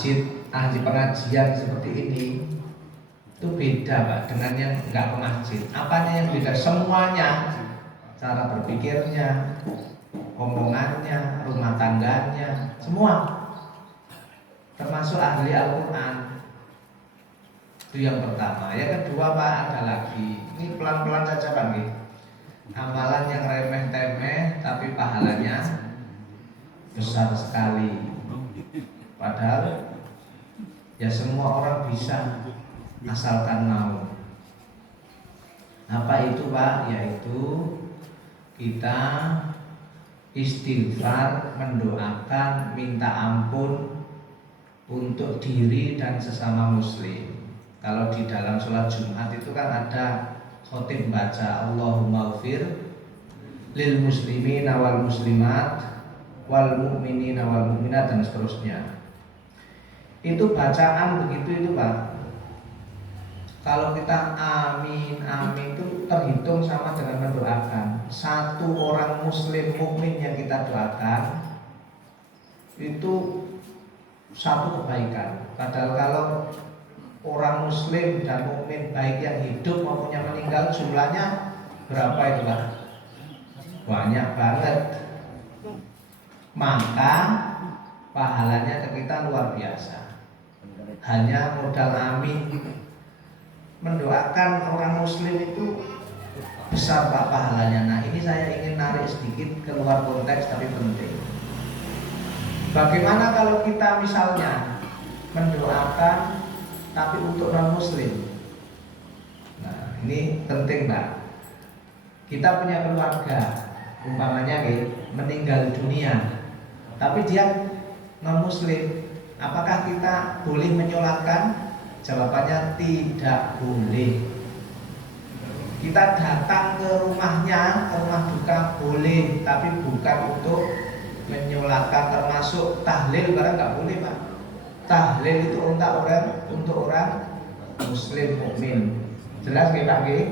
masjid, ahli pengajian seperti ini itu beda Pak dengan yang nggak ke masjid. Apanya yang beda? Semuanya, cara berpikirnya, omongannya, rumah tangganya, semua, termasuk ahli Al-Quran. Itu yang pertama. Yang kedua Pak, ada lagi, ini pelan-pelan saja Pak nih. Amalan yang remeh-temeh tapi pahalanya besar sekali. Padahal ya semua orang bisa asalkan mau. Apa itu Pak? Yaitu kita istighfar, mendoakan, minta ampun untuk diri dan sesama muslim. Kalau di dalam sholat Jumat itu kan ada khotib baca Allahumma ghfir lil muslimina wal muslimat wal mu'minina wal mu'minat dan seterusnya. Itu bacaan begitu itu Pak. Kalau kita amin amin itu terhitung sama dengan mendoakan satu orang muslim mukmin yang kita doakan itu satu kebaikan. Padahal kalau orang muslim dan mukmin baik yang hidup maupun yang meninggal jumlahnya berapa itu Pak? Banyak banget. Maka pahalanya ke kita luar biasa. Hanya modal amin mendoakan orang muslim itu besar Pak pahalanya. Nah ini saya ingin narik sedikit keluar konteks tapi penting. Bagaimana kalau kita misalnya mendoakan tapi untuk non muslim? Nah ini penting Pak. Kita punya keluarga umpamanya meninggal dunia tapi dia non muslim, apakah kita boleh menyolatkan? Jawabannya tidak boleh. Kita datang ke rumahnya, ke rumah duka boleh, tapi bukan untuk menyolatkan, termasuk tahlil barang nggak boleh Pak. Tahlil itu untuk orang muslim mukmin. Jelas nggih Pak nggih?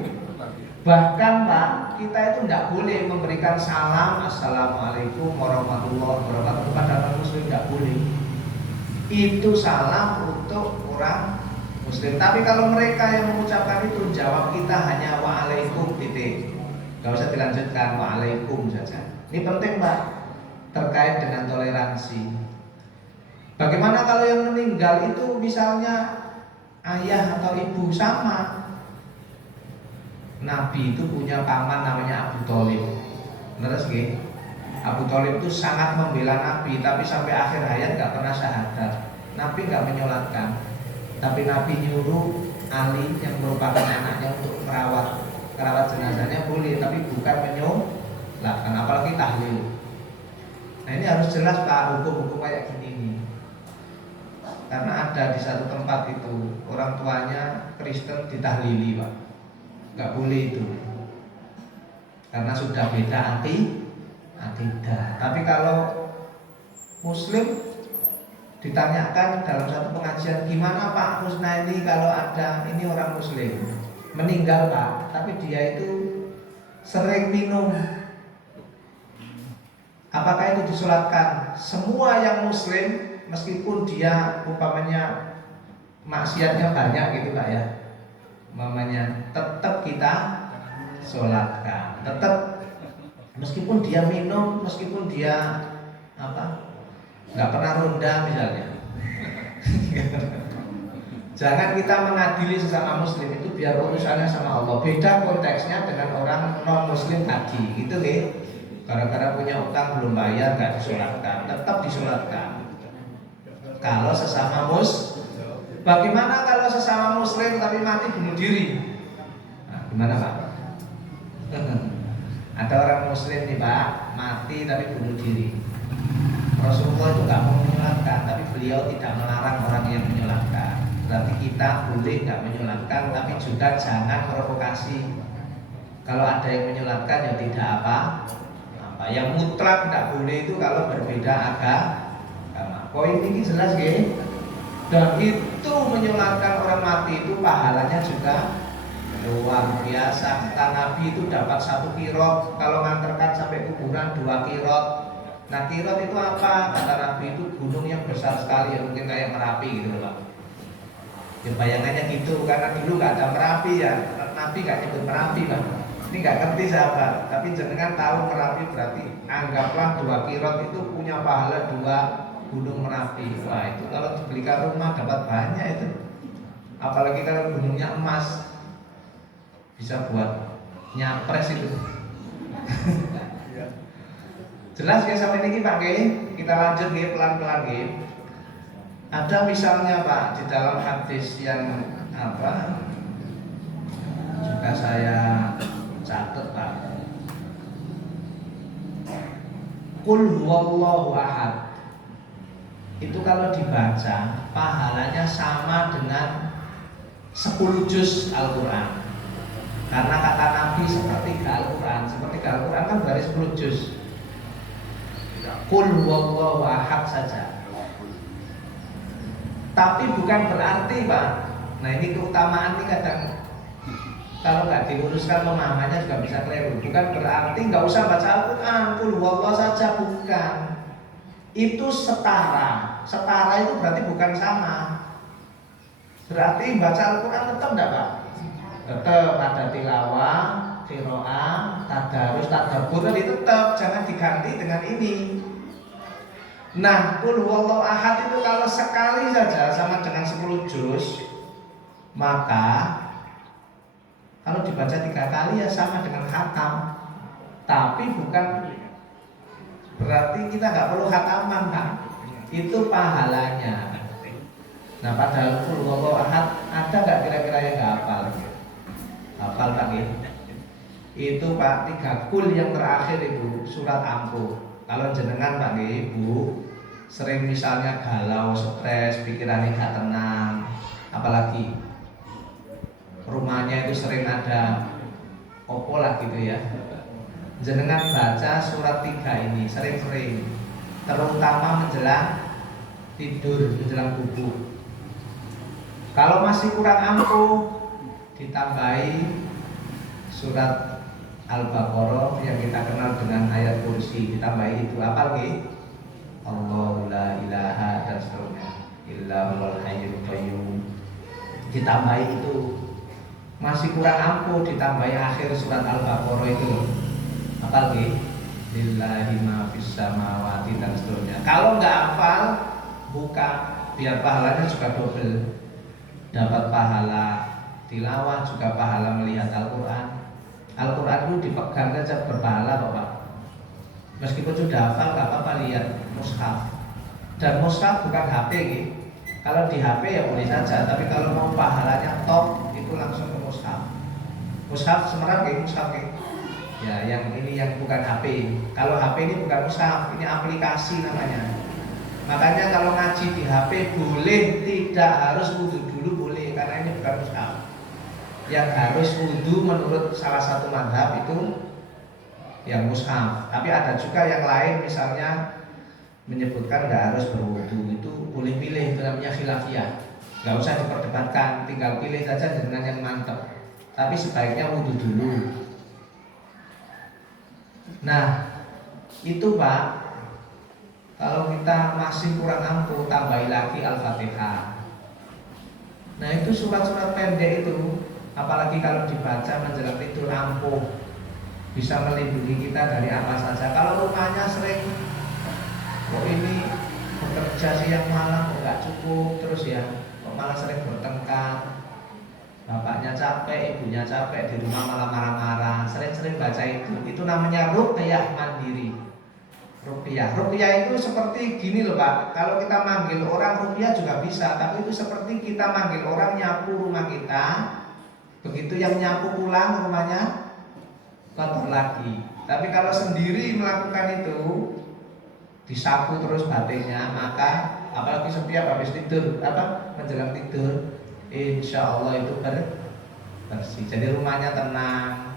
Bahkan Pak, kita itu tidak boleh memberikan salam assalamualaikum warahmatullahi wabarakatuh pada orang muslim, tidak boleh. Itu salam untuk orang muslim. Tapi kalau mereka yang mengucapkan itu jawab kita hanya waalaikum titik. Gak usah dilanjutkan, waalaikum saja. Ini penting Pak, terkait dengan toleransi. Bagaimana kalau yang meninggal itu misalnya ayah atau ibu? Sama. Nabi itu punya paman namanya Abu Thalib. Terus nggih? Abu Thalib itu sangat membela Nabi, tapi sampai akhir hayat gak pernah syahadat. Nabi gak menyolatkan, tapi Nabi nyuruh Ali yang merupakan anaknya untuk merawat jenazahnya boleh, tapi bukan menyolatkan, apalagi tahlil. Nah ini harus jelas Pak, hukum-hukum kayak gini nih. Karena ada di satu tempat itu orang tuanya Kristen ditahlili Pak, nggak boleh itu, karena sudah beda akidah. Tapi kalau Muslim ditanyakan dalam satu pengajian, gimana Pak Husna ini kalau ada ini orang Muslim meninggal Pak, tapi dia itu sering minum, apakah itu disolatkan? Semua yang Muslim meskipun dia umpamanya maksiatnya banyak gitu Pak ya, umpamanya tetap kita solatkan, tetap meskipun dia minum, meskipun dia nggak pernah ronda misalnya. Jangan kita mengadili sesama muslim, itu biar urusannya sama Allah. Beda konteksnya dengan orang non muslim tadi, gitu nih. Gara-gara punya utang belum bayar nggak disolatkan, tetap disolatkan. Kalau sesama bagaimana kalau sesama muslim tapi mati bunuh diri? Nah, gimana Pak? Ada orang muslim nih Pak, mati tapi bunuh diri. Rasulullah itu nggak mau menyolatkan, tapi beliau tidak melarang orang yang menyolatkan. Berarti kita boleh nggak menyolatkan, tapi juga jangan provokasi. Kalau ada yang menyolatkan ya tidak apa-apa. Yang mutlak tidak boleh itu kalau berbeda agama. Poin ini jelas ya. Dan itu menyolatkan orang mati itu pahalanya juga luar biasa. Kata Nabi itu dapat 1 kirot, kalau nganterkan sampai kuburan 2 kirot. Nah Kirot itu apa? Kata Nabi itu gunung yang besar sekali ya, mungkin kayak Merapi gitu loh Pak. Ya bayangannya gitu, karena dulu nggak ada Merapi ya, Nabi nggak nyebut Merapi Pak. Ini nggak ngerti sahabat, tapi jenengan tahu Merapi berarti anggaplah 2 Kirot itu punya pahala 2 gunung Merapi. Wah itu kalau dibelikan rumah dapat banyak itu. Apalagi kalau gunungnya emas, bisa buat nyapres itu. Jelas ya sampai ini Pak G. Kita lanjut nih pelan-pelan G. Ada misalnya Pak di dalam hadis yang apa? Juga saya catat Pak. Qul huwallahu ahad. Itu kalau dibaca pahalanya sama dengan 10 juz Al-Quran. Karena kata Nabi sepertiga Al-Quran. Sepertiga Al-Quran kan dari 10 juz. Qul huwallahu ahad saja. Tapi bukan berarti Pak. Nah ini keutamaan ini kadang kalau nggak diluruskan pemahamannya juga bisa keliru. Bukan berarti nggak usah baca Al-Quran, Qul huwallahu saja, bukan. Itu setara. Setara itu berarti bukan sama. Berarti baca Al-Quran tetap enggak Pak? Tetap ada tilawah, qiraah, tadarus, tadabbur tadi tetap, jangan diganti dengan ini. Nah, Qul huwallahu ahad itu kalau sekali saja sama dengan 10 juz, maka kalau dibaca 3 kali ya sama dengan khatam. Tapi bukan berarti kita nggak perlu khataman Pak. Itu pahalanya. Nah padahal Qul huwallahu ahad ada nggak kira-kira yang nggak hafal? Hafal Pak ya? Itu Pak 3 kul yang terakhir Ibu surat ampuh. Kalau jenengan Pak Ibu sering misalnya galau, stres, pikirannya gak tenang, apalagi rumahnya itu sering ada opo lah gitu ya. Jenengan baca surat 3 ini sering-sering, terutama menjelang tidur, menjelang bubu. Kalau masih kurang ampuh, ditambahi surat Al-Baqarah yang kita kenal dengan ayat kursi, ditambahi itu apa lagi? Allahu la ilaha dan seterusnya, illa huwal hayyul qayyum. Ditambahi itu. Masih kurang ampuh, ditambahi akhir surat Al-Baqarah itu. Apa lagi? Lillahi ma fis samawati dan seterusnya. Kalau nggak hafal, buka biar pahalanya juga double. Dapat pahala tilawah, juga pahala melihat Al-Quran. Al-Quran itu dipegang saja berpahala Bapak. Meskipun sudah hafal gak apa-apa, lihat mushaf. Dan mushaf bukan HP gitu. Kalau di HP ya boleh saja, tapi kalau mau pahalanya top itu langsung ke mushaf. Mushaf Semarang gitu, mushaf gitu. Ya yang ini yang bukan HP. Kalau HP ini bukan mushaf, ini aplikasi namanya. Makanya kalau ngaji di HP boleh, tidak harus wudhu dulu boleh, karena ini bukan mushaf. Yang harus wudhu menurut salah satu mazhab itu yang mushaf. Tapi ada juga yang lain misalnya menyebutkan nggak harus berwudhu, itu boleh pilih, itu namanya khilafiyah. Nggak usah diperdebatkan, tinggal pilih saja dengan yang mantap. Tapi sebaiknya wudhu dulu. Nah itu Pak, kalau kita masih kurang ampuh, tambahi lagi Al-Fatihah. Nah itu surat-surat pendek itu, apalagi kalau dibaca menjelang tidur ampuh, bisa melindungi kita dari apa saja. Kalau rumahnya sering kok ini bekerja siang malam kok nggak cukup terus ya, kok malah sering bertengkar, bapaknya capek, ibunya capek, di rumah malah marah-marah, sering-sering baca itu namanya ruqyah mandiri. Ruqyah itu seperti gini loh Pak, kalau kita manggil orang ruqyah juga bisa, tapi itu seperti kita manggil orang nyapu rumah kita. Begitu yang nyapu pulang rumahnya kotor lagi. Tapi kalau sendiri melakukan itu, disapu terus batinnya, maka apalagi setiap habis tidur, menjelang tidur, insya Allah itu bersih. Jadi rumahnya tenang,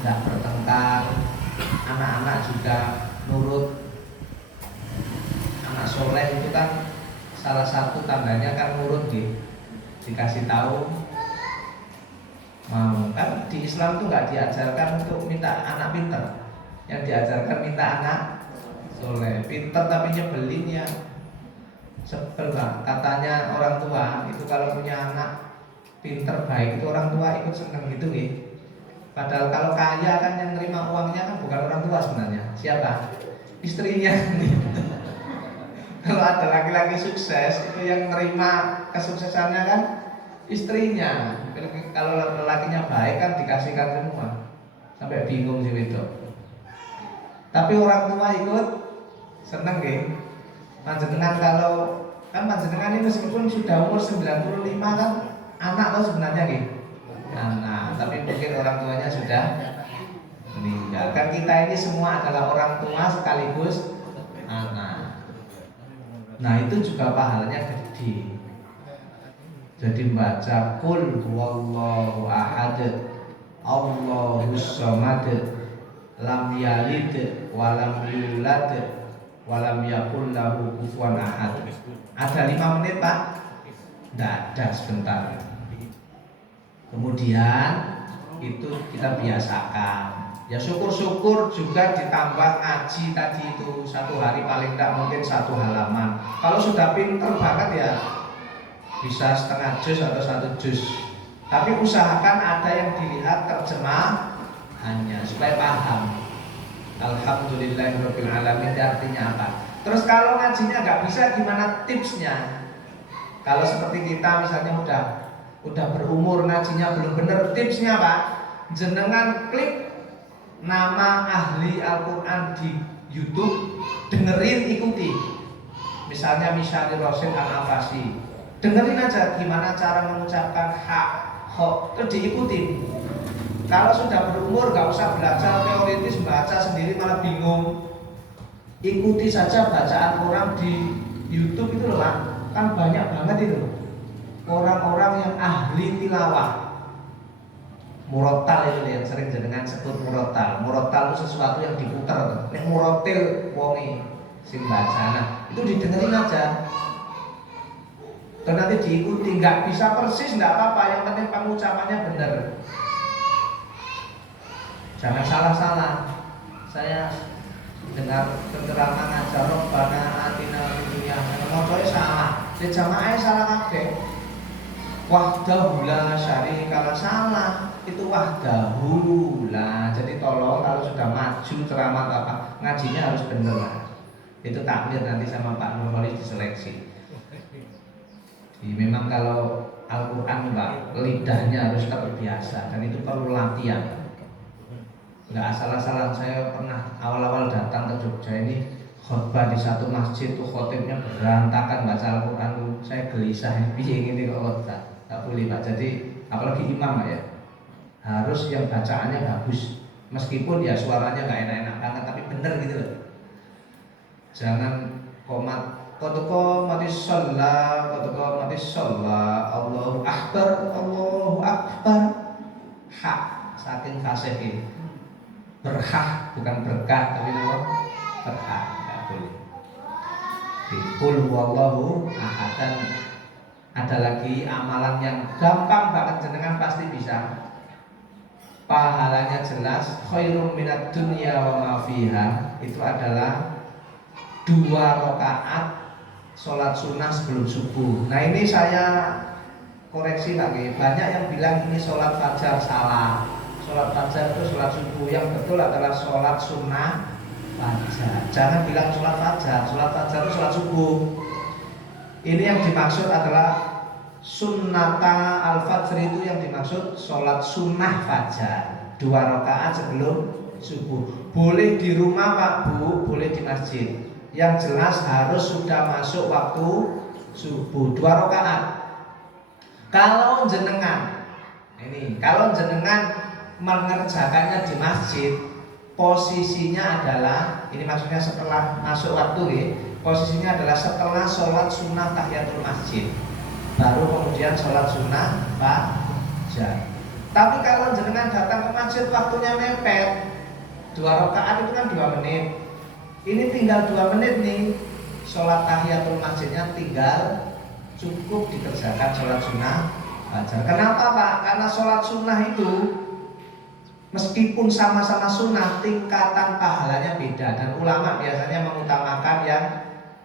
tidak bertengkar, anak-anak juga nurut. Anak soleh itu kan salah satu tandanya kan nurut gitu. Dikasih tahu mau, kan di Islam tuh nggak diajarkan untuk minta anak pintar, yang diajarkan minta anak soleh, pinter tapi nyebelin ya sebel Pak. Katanya orang tua itu kalau punya anak pinter baik itu orang tua ikut seneng gitu nih. Padahal kalau kaya kan yang nerima uangnya kan bukan orang tua sebenarnya. Siapa? Istrinya. Kalau ada laki-laki sukses itu yang nerima kesuksesannya kan istrinya. Kalau lelakinya baik kan dikasihkan semua. Sampai bingung sih itu. Tapi orang tua ikut seneng nggih. Panjenengan kalau kan panjenengan ini meskipun sudah umur 95 kan anak loh sebenarnya nggih. Anak, tapi mungkin orang tuanya sudah meninggal. Kan kita ini semua adalah orang tua sekaligus anak. Nah, itu juga pahalanya gede. Jadi membaca qul huwallahu ahad, Allahus samad, lam yalid wa lam yulad wa lam yakul lahu kufuwan ahad. Ada 5 menit, Pak? Tidak ada, sebentar. Kemudian itu kita biasakan. Ya syukur-syukur juga ditambah ngaji tadi itu 1 hari paling tidak mungkin 1 halaman. Kalau sudah pinter banget ya bisa setengah juz atau 1 juz. Tapi usahakan ada yang dilihat terjemahannya supaya paham. Alhamdulillahirabbil alamin artinya apa. Terus kalau ngajinya nggak bisa gimana tipsnya? Kalau seperti kita misalnya udah berumur ngajinya belum bener, tipsnya Pak, jenengan klik nama ahli Al-Quran di YouTube, dengerin, ikuti. Misalnya Misyari Rosid Al-Afasi, dengerin aja gimana cara mengucapkan ha, ho, itu diikuti. Kalau sudah berumur gak usah belajar teoritis, baca sendiri malah bingung. Ikuti saja bacaan orang di YouTube itu loh Pak, kan banyak banget itu orang-orang yang ahli tilawah. Murotal itu yang sering jenengan sebut murotal. Murotal itu sesuatu yang diputer. Nek murotil wongi sing baca. Nah, itu didengerin aja. Dan nanti diikuti, nggak bisa persis nggak apa-apa, yang penting pengucapannya benar. Jangan salah-salah. Saya dengar penceramah ngajar Rabbana atina fid dunya hasanah, salah. Di jamaah salah kabeh. Wahdahu la syarika salah. Itu wahdahu lah. Jadi tolong kalau sudah maju ceramah apa ngajinya harus bener lah. Itu takmir nanti sama Pak Nurmoli diseleksi. Jadi memang kalau Al-Quran Pak, lidahnya harus terbiasa dan itu perlu latihan. Nggak asal-asalan. Saya pernah awal-awal datang ke Jogja ini khotbah di satu masjid tuh khotibnya berantakan baca Al-Quran tuh. Saya gelisah ini kok khotbah. Tak boleh Pak. Jadi apalagi imam Pak ya, harus yang bacaannya bagus, meskipun ya suaranya nggak enak-enak banget tapi bener gitu loh. Jangan kotoko mati sholat Allahu akbar hak saking fasih berhak bukan berkah tapi apa berhak nggak boleh. Qul huwallahu ahad. Ada lagi amalan yang gampang banget jenengan pasti bisa. Pahalanya jelas, khairum minad dunya wa ma fiha. Itu adalah 2 rakaat sholat sunnah sebelum subuh. Nah ini saya koreksi lagi. Banyak yang bilang ini sholat fajar, salah. Sholat fajar itu sholat subuh. Yang betul adalah sholat sunnah fajar. Jangan bilang sholat fajar. Sholat fajar itu sholat subuh. Ini yang dimaksud adalah sunnata al-fajr, itu yang dimaksud sholat sunnah fajar 2 rakaat sebelum subuh. Boleh di rumah Pak Bu, boleh di masjid. Yang jelas harus sudah masuk waktu subuh 2 rakaat. Kalau jenengan mengerjakannya di masjid, posisinya adalah, ini maksudnya setelah masuk waktu ya, posisinya adalah setelah sholat sunnah tahiyatul masjid, baru kemudian sholat sunnah fajar. Tapi kalau jenengan datang ke masjid waktunya mepet, 2 rakaat itu kan 2 menit. Ini tinggal 2 menit nih, sholat tahiyatul masjidnya tinggal cukup dikerjakan sholat sunnah fajar. Kenapa Pak? Karena sholat sunnah itu Meskipun sama-sama sunnah, tingkatan pahalanya beda. Dan ulama biasanya mengutamakan yang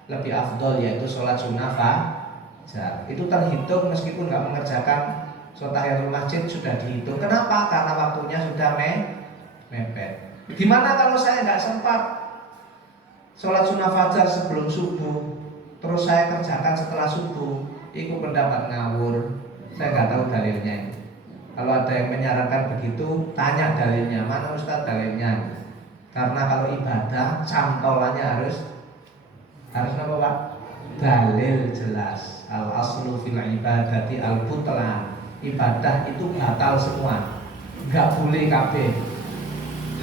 lebih afdol, yaitu sholat sunnah fajar. Itu terhitung meskipun nggak mengerjakan sholat tahiyatul masjid, sudah dihitung. Kenapa? Karena waktunya sudah mepet. Gimana kalau saya nggak sempat sholat sunnah fajar sebelum subuh, terus saya kerjakan setelah subuh? Itu pendapat ngawur. Saya nggak tahu dalilnya. Kalau ada yang menyarankan begitu, tanya dalilnya, mana Ustaz dalilnya? Karena kalau ibadah, cantolannya harus apa Pak? Dalil jelas. Al aslu fil ibadati al butlan. Ibadah itu batal semua, nggak boleh kabeh.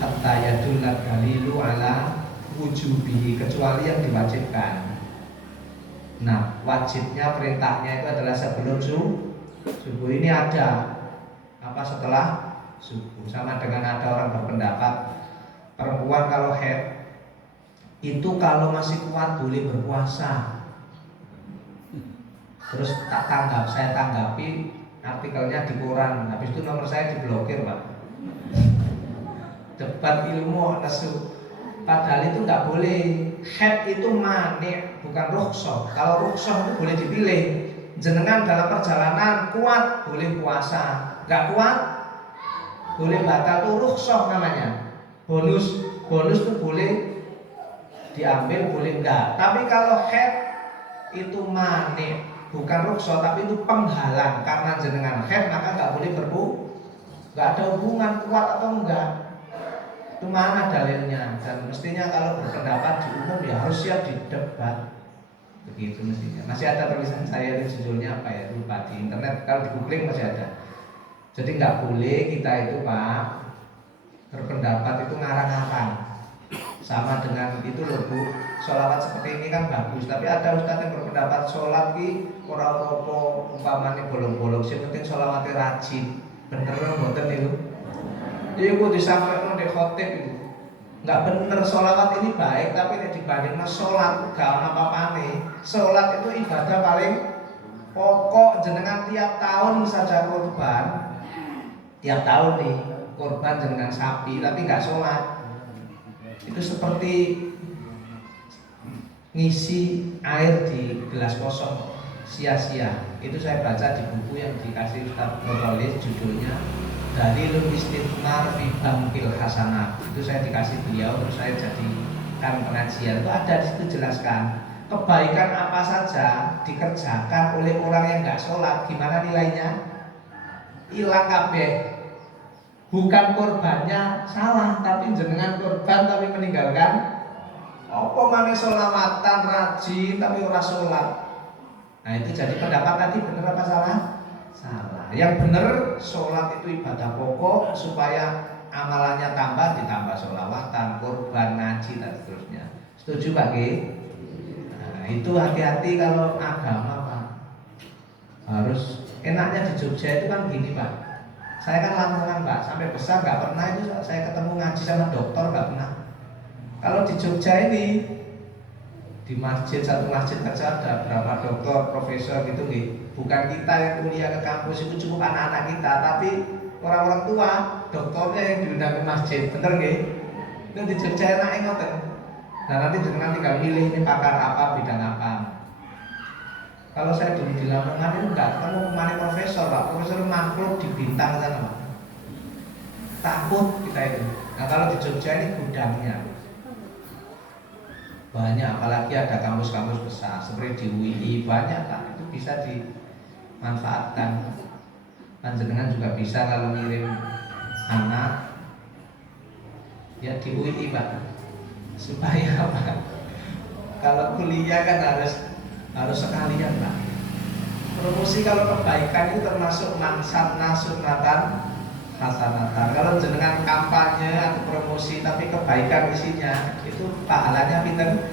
Hatta yadullat dalilu ala wujubihi, kecuali yang diwajibkan. Nah, wajibnya perintahnya itu adalah sebelum subuh. Ini ada apa setelah subuh. Sama dengan ada orang berpendapat perempuan kalau haid itu kalau masih kuat boleh berpuasa. Terus saya tanggapi artikelnya di koran. Habis itu nomor saya diblokir, Pak. Debat ilmu nesu. Padahal itu nggak boleh. Haid itu mani, bukan rukhsah. Kalau rukhsah itu boleh dipilih. Jenengan dalam perjalanan kuat boleh puasa, nggak kuat boleh batal. Itu rukhsah namanya. Bonus itu boleh diambil, boleh enggak. Tapi kalau haid itu mani, bukan rukhsah, tapi itu penghalang. Karena jenengan haid maka nggak boleh nggak ada hubungan kuat atau enggak. Itu mana dalilnya? Dan mestinya kalau berpendapat di umum ya harus siap didebat. Begitu mestinya. Masih ada tulisan saya itu judulnya apa ya, lupa, di internet kalau di googling masih ada. Jadi nggak boleh kita itu Pak berpendapat itu ngarang-ngarang. Sama dengan itu loh Bu, sholawat seperti ini kan bagus. Tapi ada ustadz yang berpendapat sholat ki ora apa umpamane bolong-bolong, sing penting sholawatnya rajin. Bener mboten itu? Iku disampaikan di khotib itu. Nggak bener, sholawat ini baik, tapi dibandingkan sholat gak ada apa-apane. Sholat itu ibadah paling pokok. Jenengan tiap tahun saja korban, tiap tahun nih korban jenengan sapi, tapi nggak sholat. Itu seperti ngisi air di gelas kosong sia-sia. Itu saya baca di buku yang dikasih Ustaz Nurholis, judulnya Dalilul Istithmar fi Bangkil Hasanah. Itu saya dikasih beliau, terus saya jadikan pengajian. Itu ada di situ jelaskan kebaikan apa saja dikerjakan oleh orang yang nggak sholat, gimana nilainya? Hilang kabeh. Bukan korbannya salah, tapi jenengan korban tapi meninggalkan. Apa mana sholawatan rajin tapi ora sholat? Nah itu jadi pendapat tadi benar apa salah? Salah. Yang benar sholat itu ibadah pokok, supaya amalannya tambah, ditambah sholawatan, korban, ngaji dan seterusnya. Setuju Pak G? Nah itu hati-hati kalau agama Pak. Harus enaknya di Jogja itu kan gini Pak. Saya kan Lamongan Pak, sampai besar nggak pernah itu saya ketemu ngaji sama dokter, nggak pernah. Kalau di Jogja ini di masjid, satu masjid saja ada berapa dokter, profesor gitu nih. Bukan kita yang kuliah ke kampus, itu cukup anak-anak kita, tapi orang-orang tua, dokternya yang diundang ke masjid, bener nggih? Itu di Jogja enaknya ngoten. Nah nanti jenengan tinggal milih ini pakar apa, bidang apa. Kalau saya dulu di Lamongan itu enggak ketemu kemarin profesor Pak, profesor makhluk di Bintang sana Pak. Takut kita itu. Nah kalau di Jogja ini gudangnya banyak, apalagi ada kampus-kampus besar seperti di UI banyak lah, itu bisa dimanfaatkan. Panjenengan juga bisa kalau ngirim anak ya di UI Pak, supaya apa? Kalau kuliah kan harus sekalian Pak. Promosi kalau kebaikan itu termasuk mansatna sunnatan hasanatan. Kalau jenengan kampanye atau promosi tapi kebaikan isinya, itu pahalanya pinter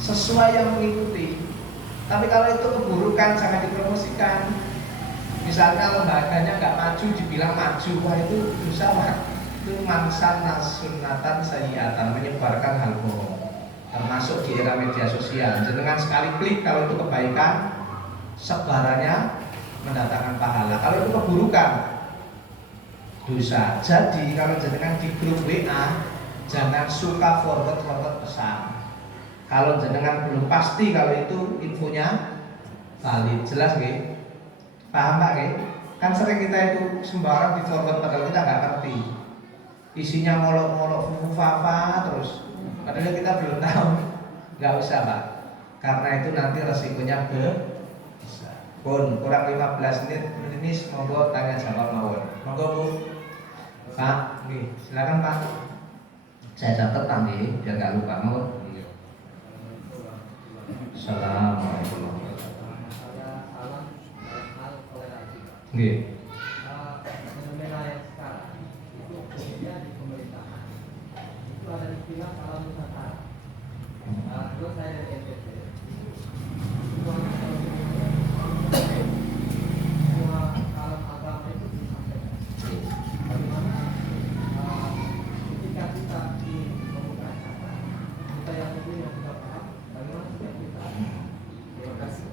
sesuai yang mengikuti. Tapi kalau itu keburukan jangan dipromosikan. Misalnya lembaganya nggak maju dibilang maju, wah itu dosa Pak. Itu mansatna sunnatan sayyiatan, menyebarkan hal bohong. Termasuk di era media sosial, jenengan sekali klik kalau itu kebaikan, sebarannya mendatangkan pahala. Kalau itu keburukan, dosa. Jadi kalau jenengan di grup WA jangan suka forward pesan. Kalau jenengan belum pasti kalau itu infonya valid, jelas nggih? Paham Pak nggih? Kan sering kita itu sembarang di forward padahal kita nggak ngerti. Isinya molok-molok fufu-fafa terus. Padahal kita belum tahu. Nggak usah Pak. Karena itu nanti resikonya besar. Pun kurang 15 menit ini monggo tanya jawab mawon. Monggo Bu. Pak, nih, silakan Pak. Saya catat Pak nih, biar nggak lupa mawon. Assalamualaikum warahmatullahi wabarakatuh. Nggih. Fenomena yang sekarang itu kemudian di pemerintahan itu ada istilah salam nusantara. Terus saya dari NTT semua salam agama itu disampaikan. Bagaimana ketika kita di membuka acara kita yang mungkin yang tidak paham bagaimana supaya kita. Terima kasih.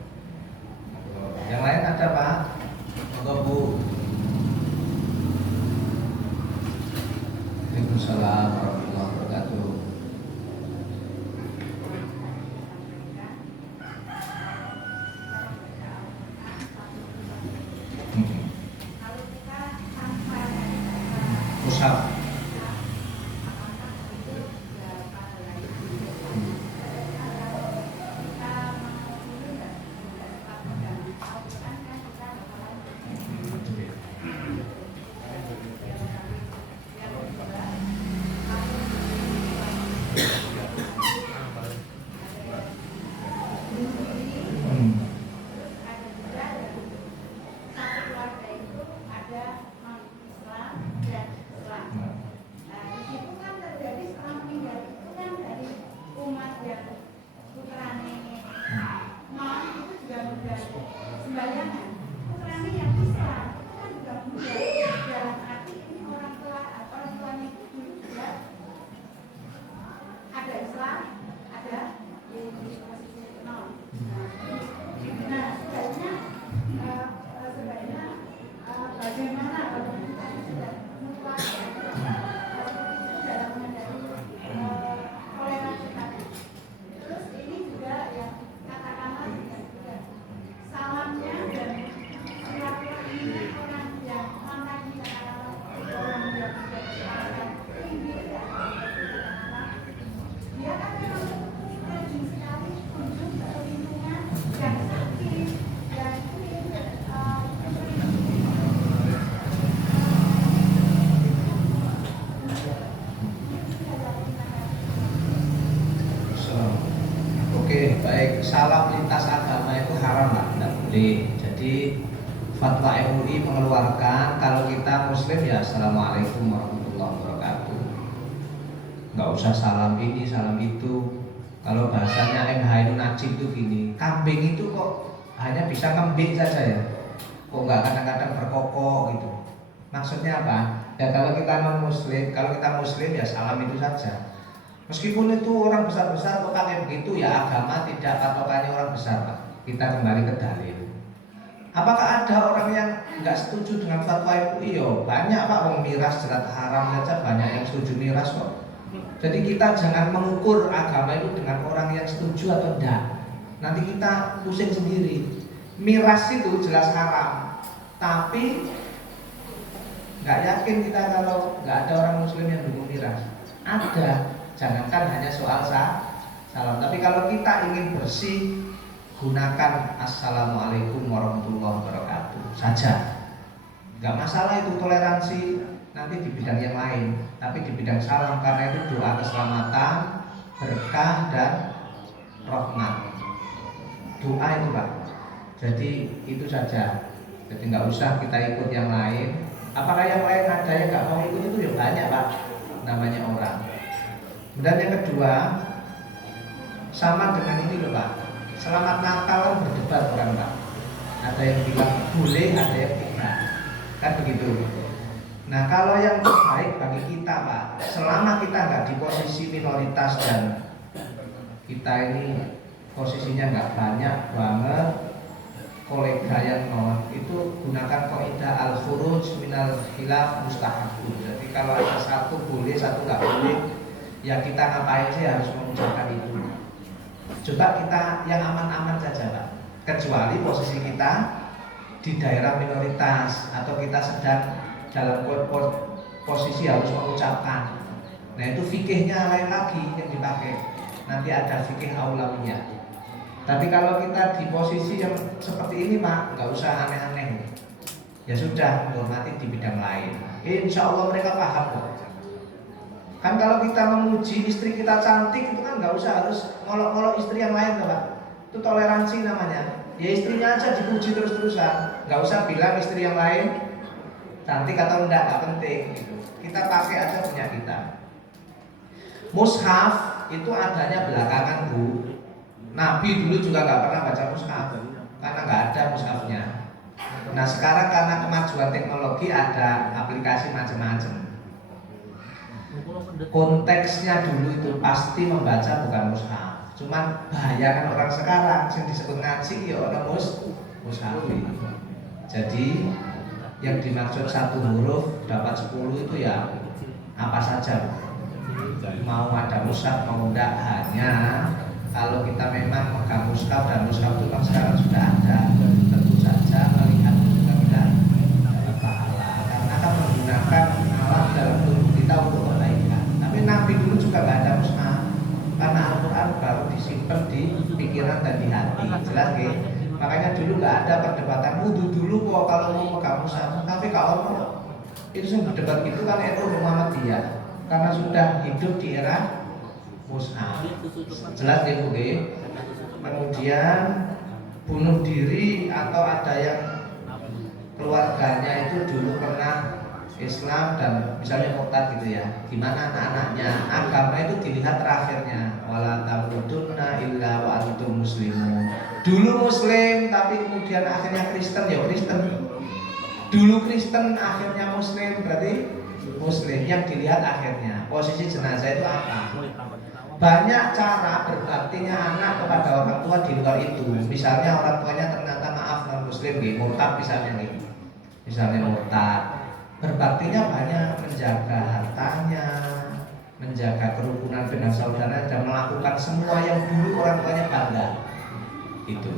Yang lain ada Pak? Monggo Bu. Waalaikumsalam warahmatullahi wabarakatuh. Pusat. Oke, baik. Salam lintas agama itu haram Pak, tidak boleh. Jadi fatwa MUI mengeluarkan kalau kita Muslim ya assalamualaikum warahmatullahi wabarakatuh. Nggak usah salam ini, salam itu. Kalau bahasanya MH itu najib itu gini, kambing itu kok hanya bisa kambing saja ya? Kok nggak kadang-kadang berkokok gitu? Maksudnya apa? Ya kalau kita non Muslim, kalau kita Muslim ya salam itu saja. Meskipun itu orang besar-besar kok pakai begitu ya agama tidak patokannya orang besar Pak. Kita kembali ke dalil. Apakah ada orang yang nggak setuju dengan fatwa MUI? Yo banyak Pak, wong miras jerat haram saja banyak yang setuju miras kok. Jadi kita jangan mengukur agama itu dengan orang yang setuju atau enggak. Nanti kita pusing sendiri. Miras itu jelas haram, tapi nggak yakin kita kalau nggak ada orang Muslim yang dukung miras. Ada. Jangankan hanya soal salam, tapi kalau kita ingin bersih, gunakan assalamualaikum warahmatullahi wabarakatuh saja. Gak masalah itu toleransi nanti di bidang yang lain, tapi di bidang salam karena itu doa keselamatan, berkah dan rahmat. Doa itu Pak. Jadi itu saja. Jadi nggak usah kita ikut yang lain. Apakah yang lain ada yang nggak mau ikut itu ya banyak Pak. Namanya orang. Dan yang kedua, sama dengan ini loh Pak. Selamat Natal kan berdebat orang Pak. Ada yang bilang boleh, ada yang tidak. Kan begitu. Nah kalau yang terbaik bagi kita Pak, selama kita nggak di posisi minoritas dan kita ini posisinya nggak banyak banget, kolega yang non itu gunakan kaidah al-khuruj minal khilaf mustahabun. Jadi kalau ada satu boleh, satu nggak boleh, ya kita ngapain sih harus mengucapkan itu. Coba kita yang aman-aman saja Pak. Kecuali posisi kita di daerah minoritas atau kita sedang dalam posisi harus mengucapkan. Nah itu fikihnya lain lagi yang dipakai. Nanti ada fikih aulawiyah. Tapi kalau kita di posisi yang seperti ini Pak, nggak usah aneh-aneh. Ya sudah, menghormati di bidang lain. Insya Allah mereka paham kok. Kan kalau kita memuji istri kita cantik itu kan nggak usah harus ngolok-ngolok istri yang lain Pak. Itu toleransi namanya. Ya istrinya aja dipuji terus-terusan. Nggak usah bilang istri yang lain cantik atau enggak, nggak penting gitu. Kita pakai aja punya kita. Mushaf itu adanya belakangan Bu. Nabi dulu juga nggak pernah baca mushaf karena nggak ada mushafnya. Nah sekarang karena kemajuan teknologi ada aplikasi macam-macam. Konteksnya dulu itu pasti membaca bukan mushaf. Cuman bayangan orang sekarang yang disebut ngaji ya orang mushaf. Jadi yang dimaksud satu huruf dapat 10 itu ya apa saja. Mau ada mushaf mau enggak, hanya kalau kita memang megang mushaf dan mushaf itu kan sekarang sudah ada, tentu saja melihat juga tidak dapat pahala karena akan menggunakan alat dalam tubuh kita untuk kebaikan. Tapi Nabi dulu juga nggak ada mushaf karena Al-Quran baru disimpan di pikiran dan di hati. Jelas ya? Makanya dulu nggak ada perdebatan wudhu dulu kok kalau mau megang mushaf. Tapi kalau itu yang berdebat itu kan itu Muhammadiyah karena sudah hidup di era mushaf. Jelas ya Bu. Kemudian bunuh diri atau ada yang keluarganya itu dulu pernah Islam dan misalnya murtad gitu ya. Gimana anak-anaknya? Agama itu dilihat terakhirnya. Wala tamutunna illa wa antum muslimun. Dulu muslim tapi kemudian akhirnya Kristen, ya Kristen. Dulu Kristen akhirnya muslim, berarti muslim. Yang dilihat akhirnya posisi jenazah itu apa? Banyak cara berbaktinya anak kepada orang tua di luar itu. Misalnya orang tuanya ternyata maaf non muslim, murtad misalnya nih. Misalnya murtad, berbaktinya banyak, menjaga hartanya, menjaga kerukunan dengan saudara dan melakukan semua yang dulu orang tuanya bangga. Itu.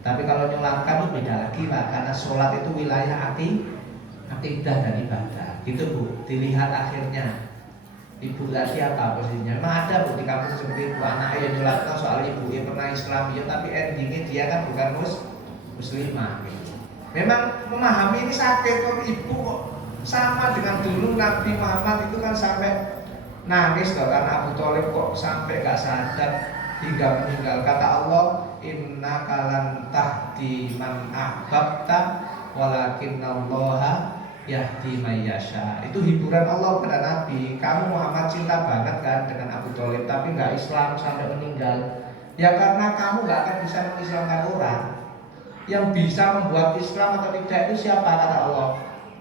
Tapi kalau nyulatkan itu beda lagi Pak, karena sholat itu wilayah akidah dan ibadah. Gitu Bu, dilihat akhirnya. Ibu tadi apa posisinya? Memang ada Bu di kampung seperti itu, anaknya yang nyulatkan soal ibunya pernah Islam ya, tapi endingnya dia kan bukan muslimah gitu. Memang memahami ini sakit kok ibu kok sama dengan dulu Nabi Muhammad itu kan sampai nangis loh karena Abu Thalib kok sampai gak sadar hingga meninggal. Kata Allah, inna kalan tahdi man ahbabta walakinallaha yahdi mayyasha. Itu hiburan Allah kepada Nabi. Kamu Muhammad cinta banget kan dengan Abu Thalib, tapi nggak Islam sampai meninggal. Ya karena kamu nggak akan bisa mengislamkan orang. Yang bisa membuat Islam atau tidak itu siapa? Kata Allah,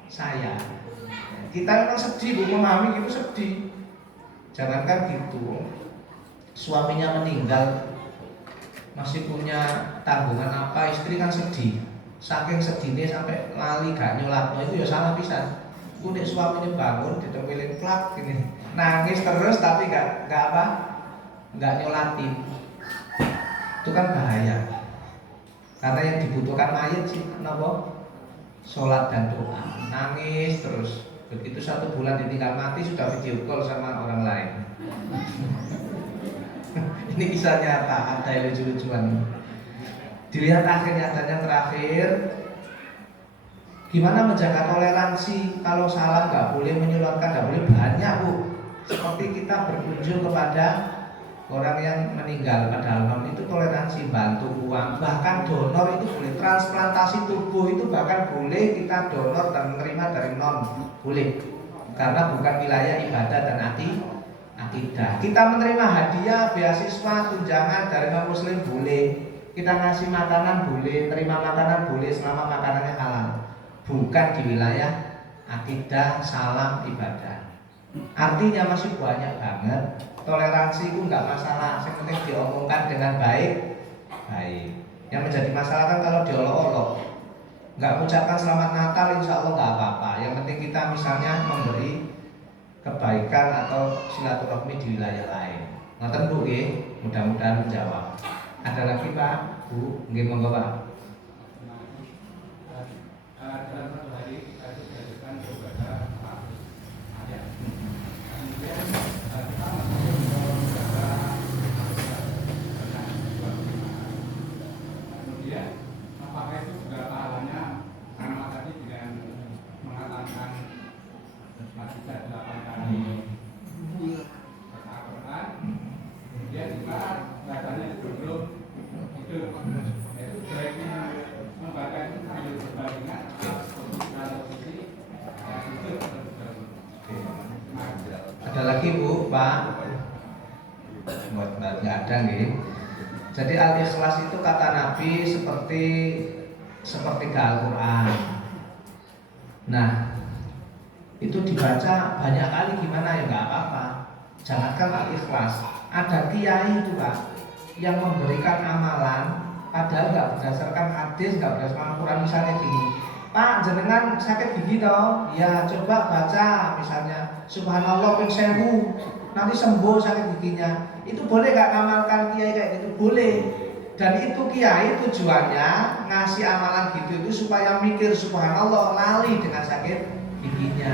saya. Kita memang sedih Bu, memahami itu sedih. Jangankan gitu, suaminya meninggal masih punya tanggungan apa, istri kan sedih. Saking sedihnya sampai lali gak nyolatnya itu ya salah pisan. Ku nek suaminya bangun ditempelin plak gini, nangis terus tapi gak apa? Gak nyolatin. Itu kan bahaya. Karena yang dibutuhkan mayat sih kenapa? Sholat dan doa. Nangis terus. Begitu 1 bulan ditinggal mati sudah video call sama orang lain. Ini kisah nyata, ada yang lucu-lucuan. Dilihat akhirnya adanya terakhir. Gimana menjaga toleransi? Kalau salam nggak boleh, menyulatkan nggak boleh, banyak Bu. Seperti kita berkunjung kepada orang yang meninggal padahal non itu toleransi, bantu uang, bahkan donor itu boleh, transplantasi tubuh itu bahkan boleh kita donor dan menerima dari non, boleh, karena bukan wilayah ibadah dan akidah. Kita menerima hadiah, beasiswa, tunjangan dari non muslim boleh. Kita ngasih makanan boleh, terima makanan boleh selama makanannya halal. Bukan di wilayah akidah, salam, ibadah. Artinya masih banyak banget. Toleransi itu nggak masalah, yang penting diomongkan dengan baik. Yang menjadi masalah kan kalau diolok-olok, nggak mengucapkan selamat Natal, insya Allah nggak apa-apa. Yang penting kita misalnya memberi kebaikan atau silaturahmi di wilayah lain. Ngoten Bu, nggih, mudah-mudahan menjawab. Ada lagi Pak, Bu, nggih monggo Pak. Dalam satu hari kita diajarkan kepada ayat. Kemudian kita masih menjaga kemudian apakah itu juga pahalanya sama tadi dengan mengatakan Al-Fatihah 8 kali baca Al-Quran, kemudian kita bacanya sebelum itu baiknya membaca itu sambil berbandingan kalau posisi itu Ada lagi Bu, Pak? Nggak ada nih. Jadi al-ikhlas itu kata Nabi seperti Al-Quran. Nah, itu dibaca banyak kali gimana ya nggak apa-apa. Jangankan al-ikhlas, ada kiai itu Pak yang memberikan amalan padahal nggak berdasarkan hadis, nggak berdasarkan Al-Quran. Misalnya gini, Pak jenengan sakit gigi toh, ya coba baca misalnya Subhanallah ping 1000 nanti sembuh sakit giginya. Itu boleh nggak ngamalkan kiai kayak gitu? Boleh. Dan itu kiai tujuannya ngasih amalan gitu itu supaya mikir Subhanallah lali dengan sakit giginya.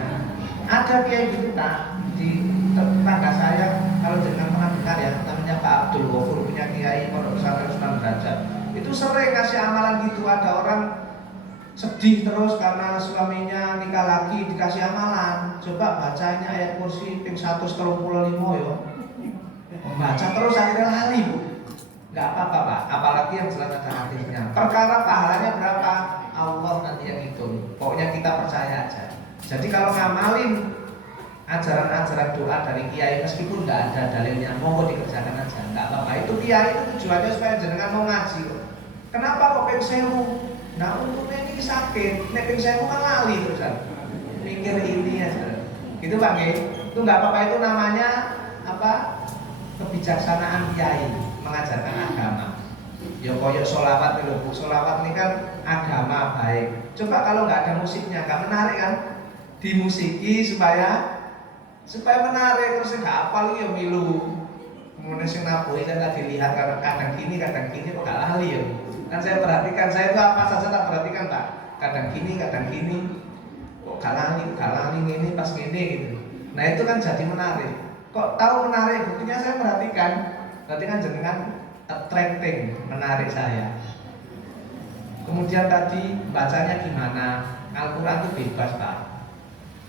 Ada kiai gitu Pak di tetangga saya, kalau dengan pernah dengar ya, namanya Pak Abdul Ghafur, punya kiai Pondok Pesantren Sunan Derajat. Itu sering kasih amalan gitu. Ada orang sedih terus karena suaminya nikah lagi, dikasih amalan, coba baca ini ayat kursi ping 135 yo. Baca terus akhirnya lali Bu. Nggak apa-apa Pak, apalagi yang jelas ada hadisnya. Perkara pahalanya berapa Allah nanti yang hitung. Pokoknya kita percaya aja. Jadi kalau ngamalin ajaran-ajaran doa dari kiai meskipun nggak ada dalilnya, monggo dikerjakan aja, nggak apa-apa. Itu kiai itu tujuannya supaya jenengan mau ngaji. Kenapa kok ping 1000? Nah untungnya ini sakit, nek ping 1000 kan lali terusan. Mikir ini aja. Gitu Pak nggih. Itu nggak apa-apa, itu namanya apa? Kebijaksanaan kiai mengajarkan agama. Ya koyok sholawat lho Bu. Sholawat ini kan agama baik. Coba kalau nggak ada musiknya, nggak menarik kan? Dimusiki supaya menarik, terus nggak hafal ya milu. Kemudian sing nabuhi saya tadi lihat kadang gini kok nggak lali ya. Kan saya perhatikan, saya itu apa saja tak perhatikan Pak. Kadang gini kok gak lali ini pas gini gitu. Nah itu kan jadi menarik. Kok tahu menarik? Buktinya saya perhatikan. Berarti kan jenengan attracting, menarik saya. Kemudian tadi bacanya gimana? Al-Quran itu bebas Pak.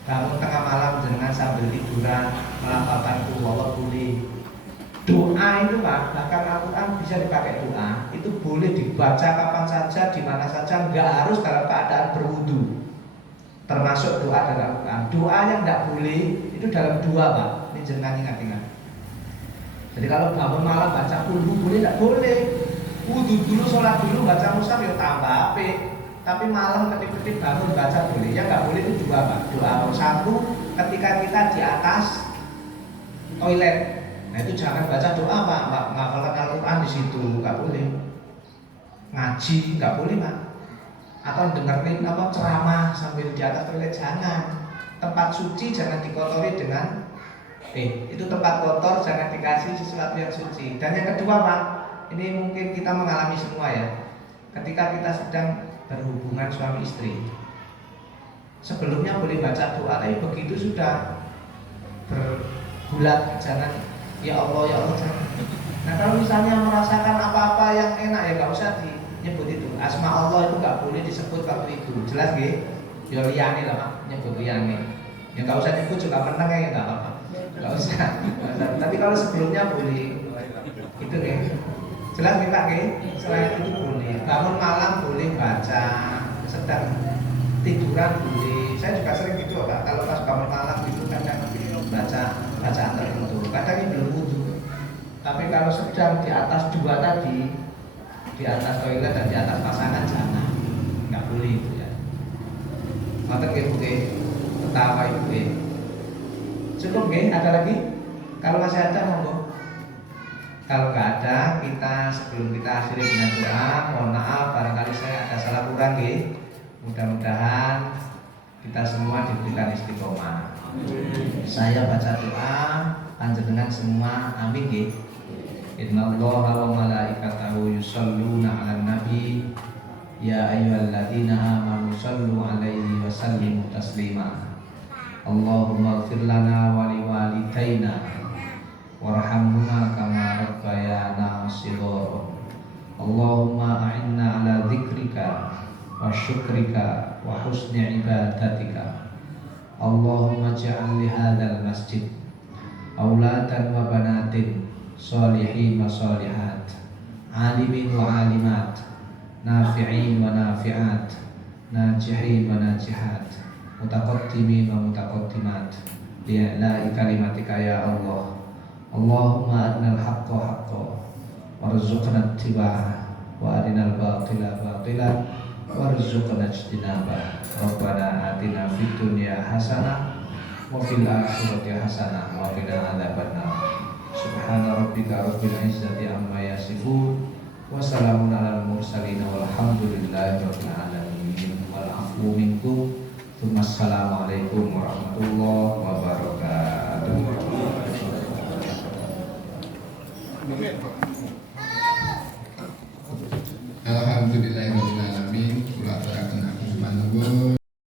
Bangun tengah malam jenengan sambil tiduran melafalkan Allah boleh. Doa itu Pak, bahkan Al-Quran bisa dipakai doa. Itu boleh dibaca kapan saja, di mana saja, nggak harus dalam keadaan berwudu. Termasuk doa dalam Al-Quran. Doa yang nggak boleh itu dalam dua Pak. Ini jangan ingat-ingat. Jadi kalau bangun malam baca kulhu boleh nggak boleh. Wudu dulu, sholat dulu, baca mushaf ya tambah apik. Tapi malam ketik-ketik bangun baca boleh. Ya nggak boleh itu dua Pak. Doa satu ketika kita di atas toilet. Nah itu jangan baca doa Pak, menghafalkan Al-Quran di situ nggak boleh. Ngaji nggak boleh Pak. Atau dengerin ceramah sambil di atas toilet jangan. Tempat suci jangan dikotori dengan itu tempat kotor, jangan dikasih sesuatu yang suci. Dan yang kedua Pak, ini mungkin kita mengalami semua ya. Ketika kita sedang berhubungan suami istri, sebelumnya boleh baca doa, tapi begitu sudah berbulat jangan ya Allah jangan. Nah kalau misalnya merasakan apa-apa yang enak ya nggak usah disebut itu. Asma Allah itu nggak boleh disebut waktu itu. Jelas nggih? Ya liyane lah Pak, nyebut liyane. Ya nggak usah nyebut juga meneng ya nggak apa-apa. Nggak usah. Tapi kalau sebelumnya boleh. Itu nggih. Jelas nggih Pak nggih? Selain itu boleh. Bangun malam boleh baca. Sedang tiduran boleh. Saya juga sering gitu Pak. Kalau pas bangun malam itu kadang baca bacaan tertentu. Kadang ini belum wudu. Tapi kalau sedang di atas dua tadi, di atas toilet dan di atas pasangan jangan, nggak boleh itu ya. Mata nggih Bu nggih, ketawa Ibu nggih. Cukup nggih, ada lagi? Kalau masih ada monggo. Kalau nggak ada, kita sebelum kita akhiri dengan doa, mohon maaf barangkali saya ada salah kurang ya. Mudah-mudahan kita semua diberikan istiqomah. Saya baca doa, panjenengan semua amin ya. Innallaha wa malaikatahu yusholluna 'alan nabi ya ayyuhalladzina amanu shollu 'alaihi wa sallimu taslima. Allahumma ighfir lana wa liwalidayna warhamhuma kama rabbayana shighara. Allahumma a'inna ala dzikrika wa syukrika wa husni ibadatika. Allahumma ja'al li hadzal masjid auladan wa banatin sholihin wa sholihat, alimin wa alimat, nafi'in wa nafi'at, najihin wa najihat, mutaqaddimin wa mutaqaddimat, li'la'i kalimatika ya Allah. Allahumma arinal haqqa haqqa warzuqna ittiba'ah wa arinal batila batila warzuqna ijtinabah. Rabbana atina fid dunya hasanah wa fil akhirati hasanah wa qina adzabannar. Subhana rabbika rabbil izzati amma yasifun wa salamun alal mursalin walhamdulillahi rabbil alamin. Wal afu minkum. Assalamualaikum warahmatullahi wabarakatuh. Alhamdulillah.